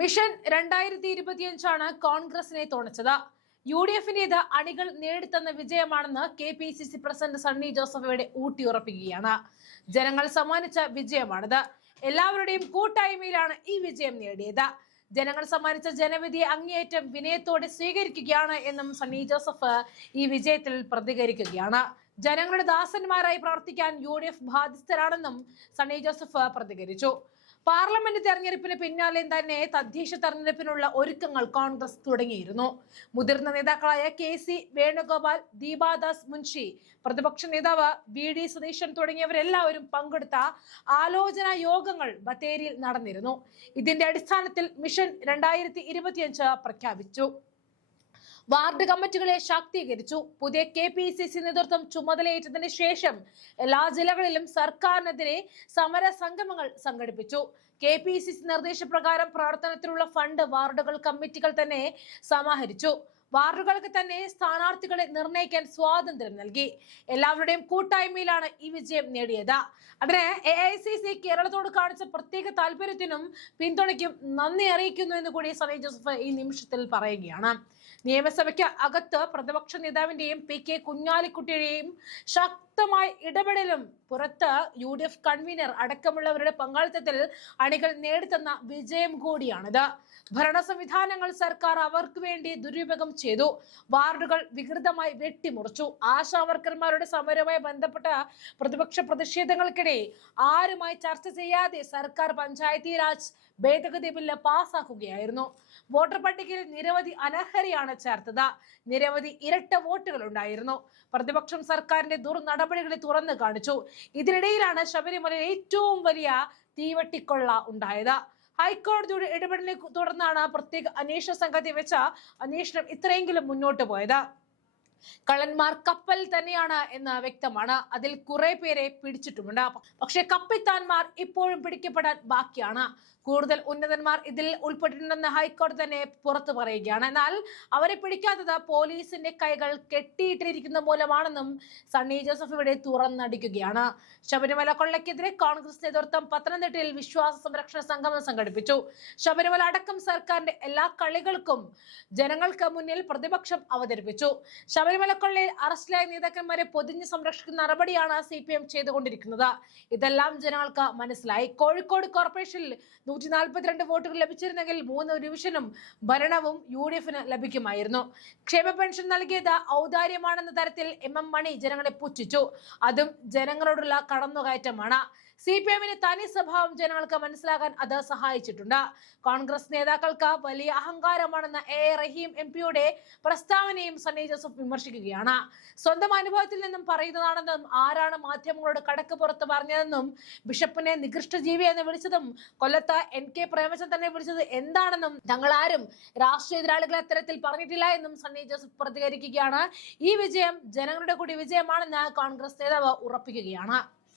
Mission 2025 കോൺഗ്രസിനെ തുണച്ചത്. UDF-ന്റേത് അണികൾ നേടിത്തന്ന വിജയമാണെന്ന് KPCC president Sunny Joseph ഇവിടെ ഊട്ടിയുറപ്പിക്കുകയാണ്. ജനങ്ങൾ സമ്മാനിച്ച വിജയമാണിത്. എല്ലാവരുടെയും കൂട്ടായ്മയിലാണ് ഈ വിജയം നേടിയത്. ജനങ്ങൾ സമ്മാനിച്ച ജനവിധിയെ അങ്ങേയറ്റം വിനയത്തോടെ സ്വീകരിക്കുകയാണ് എന്നും സണ്ണി ജോസഫ് ഈ വിജയത്തിൽ പ്രതികരിക്കുകയാണ്. ജനങ്ങളുടെ ദാസന്മാരായി പ്രവർത്തിക്കാൻ UDF ബാധ്യസ്ഥരാണെന്നും സണ്ണി ജോസഫ് പ്രതികരിച്ചു. പാർലമെന്റ് തെരഞ്ഞെടുപ്പിന് പിന്നാലെ തന്നെ തദ്ദേശ തെരഞ്ഞെടുപ്പിനുള്ള ഒരുക്കങ്ങൾ കോൺഗ്രസ് തുടങ്ങിയിരുന്നു. മുതിർന്ന നേതാക്കളായ KC വേണുഗോപാൽ, ദീപാദാസ് മുൻഷി, പ്രതിപക്ഷ നേതാവ് VD സതീശൻ തുടങ്ങിയവരെല്ലാവരും പങ്കെടുത്ത ആലോചനാ യോഗങ്ങൾ ബത്തേരിയിൽ നടന്നിരുന്നു. ഇതിന്റെ അടിസ്ഥാനത്തിൽ മിഷൻ 2025 പ്രഖ്യാപിച്ചു. വാർഡ് കമ്മിറ്റികളെ ശാക്തീകരിച്ചു. പുതിയ KPCC നേതൃത്വം ചുമതലയേറ്റതിനു ശേഷം എല്ലാ ജില്ലകളിലും സർക്കാരിനെതിരെ സമര സംഗമങ്ങൾ സംഘടിപ്പിച്ചു. KPCC നിർദ്ദേശപ്രകാരം പ്രവർത്തനത്തിലുള്ള ഫണ്ട് വാർഡുകൾ കമ്മിറ്റികൾ തന്നെ സമാഹരിച്ചു. വാർഡുകൾക്ക് തന്നെ സ്ഥാനാർത്ഥികളെ നിർണ്ണയിക്കാൻ സ്വാതന്ത്ര്യം നൽകി. എല്ലാവരുടെയും കൂട്ടായ്മയിലാണ് ഈ വിജയം നേടിയത്. അതിന് AICC കേരളത്തോട് കാണിച്ച പ്രത്യേക താല്പര്യത്തിനും പിന്തുണയ്ക്കും നന്ദി അറിയിക്കുന്നു എന്ന് കൂടി സണ്ണി ജോസഫ് ഈ നിമിഷത്തിൽ പറയുകയാണ്. നിയമസഭയ്ക്ക് അകത്ത് പ്രതിപക്ഷ നേതാവിന്റെയും PK കുഞ്ഞാലിക്കുട്ടിയുടെയും ശക്തമായ ഇടപെടലും പുറത്ത് UDF കൺവീനർ അടക്കമുള്ളവരുടെ പങ്കാളിത്തത്തിൽ അണികൾ നേടിത്തന്ന വിജയം കൂടിയാണിത്. ഭരണ സംവിധാനങ്ങൾ സർക്കാർ അവർക്ക് വേണ്ടി ദുരുപയോഗം ചെയ്തു. വാർഡുകൾ വികൃതമായി വെട്ടിമുറിച്ചു. ആശാവർക്കർമാരുടെ സമരവുമായി ബന്ധപ്പെട്ട പ്രതിപക്ഷ പ്രതിഷേധങ്ങൾക്കിടെ ആരുമായി ചർച്ച ചെയ്യാതെ സർക്കാർ പഞ്ചായത്തി രാജ് ഭേദഗതി ബില്ല് പാസാക്കുകയായിരുന്നു. വോട്ടർ പട്ടികയിൽ നിരവധി അനർഹരെയാണ് ചേർത്തത്. നിരവധി ഇരട്ട വോട്ടുകൾ ഉണ്ടായിരുന്നു. പ്രതിപക്ഷം സർക്കാരിന്റെ ദുർനടപടികളെ തുറന്നു കാണിച്ചു. ഇതിനിടയിലാണ് ശബരിമലയിൽ ഏറ്റവും വലിയ തീവെട്ടിക്കൊള്ള ഉണ്ടായത്. ഹൈക്കോടതിയുടെ ഇടപെടലിനെ തുടർന്നാണ് പ്രത്യേക അന്വേഷണ സംഘത്തെ വെച്ച അന്വേഷണം ഇത്രയെങ്കിലും മുന്നോട്ട് പോയത്. കള്ളന്മാർ കപ്പൽ തന്നെയാണ് എന്ന് വ്യക്തമാണ്. അതിൽ കുറെ പേരെ പിടിച്ചിട്ടുമുണ്ട്. പക്ഷെ കപ്പിത്താന്മാർ ഇപ്പോഴും പിടിക്കപ്പെടാൻ ബാക്കിയാണ്. കൂടുതൽ ഉന്നതന്മാർ ഇതിൽ ഉൾപ്പെട്ടിട്ടുണ്ടെന്ന് ഹൈക്കോടതി തന്നെ പുറത്തു പറയുകയാണ്. എന്നാൽ അവരെ പിടിക്കാത്തത് പോലീസിന്റെ കൈകൾ കെട്ടിയിട്ടിരിക്കുന്ന മൂലമാണെന്നും സണ്ണി ജോസഫ് ഇവിടെ തുറന്നടിക്കുകയാണ്. ശബരിമല കൊള്ളയ്ക്കെതിരെ കോൺഗ്രസ് നേതൃത്വം പത്തനംതിട്ടയിൽ വിശ്വാസ സംരക്ഷണ സംഗമം സംഘടിപ്പിച്ചു. ശബരിമല അടക്കം സർക്കാരിന്റെ എല്ലാ കളികൾക്കും ജനങ്ങൾക്ക് മുന്നിൽ പ്രതിപക്ഷം അവതരിപ്പിച്ചു. ശബരിമല കൊള്ളയിൽ അറസ്റ്റിലായ നേതാക്കന്മാരെ പൊതിഞ്ഞ് സംരക്ഷിക്കുന്ന നടപടിയാണ് CPM ചെയ്തുകൊണ്ടിരിക്കുന്നത്. ഇതെല്ലാം ജനങ്ങൾക്ക് മനസ്സിലായി. കോഴിക്കോട് കോർപ്പറേഷനിൽ 142 വോട്ടുകൾ ലഭിച്ചിരുന്നെങ്കിൽ 3 ഡിവിഷനും ഭരണവും UDF-ന് ലഭിക്കുമായിരുന്നു. ക്ഷേമ പെൻഷൻ നൽകിയത് ഔദാര്യമാണെന്ന തരത്തിൽ MM മണി ജനങ്ങളെ പുച്ഛിച്ചു. അതും ജനങ്ങളോടുള്ള കടന്നുകയറ്റമാണ്. CPM-ന് തനി സ്വഭാവം ജനങ്ങൾക്ക് മനസ്സിലാകാൻ അത് സഹായിച്ചിട്ടുണ്ട്. കോൺഗ്രസ് നേതാക്കൾക്ക് വലിയ അഹങ്കാരമാണെന്ന A റഹീം MP-യുടെ പ്രസ്താവനയും സണ്ണി ജോസഫ് വിമർശിക്കുകയാണ്. സ്വന്തം അനുഭവത്തിൽ നിന്നും പറയുന്നതാണെന്നും ആരാണ് മാധ്യമങ്ങളോട് കടക്ക് പുറത്ത് പറഞ്ഞതെന്നും ബിഷപ്പിനെ നികൃഷ്ട ജീവി എന്ന് വിളിച്ചതും കൊല്ലത്ത് NK പ്രേമചന്ദ്രനെ വിളിച്ചത് എന്താണെന്നും തങ്ങളാരും രാഷ്ട്രീയ എതിരാളികളെ അത്തരത്തിൽ പറഞ്ഞിട്ടില്ല എന്നും സണ്ണി ജോസഫ് പ്രതികരിക്കുകയാണ്. ഈ വിജയം ജനങ്ങളുടെ കൂടി വിജയമാണെന്ന് കോൺഗ്രസ് നേതാവ് ഉറപ്പിക്കുകയാണ്.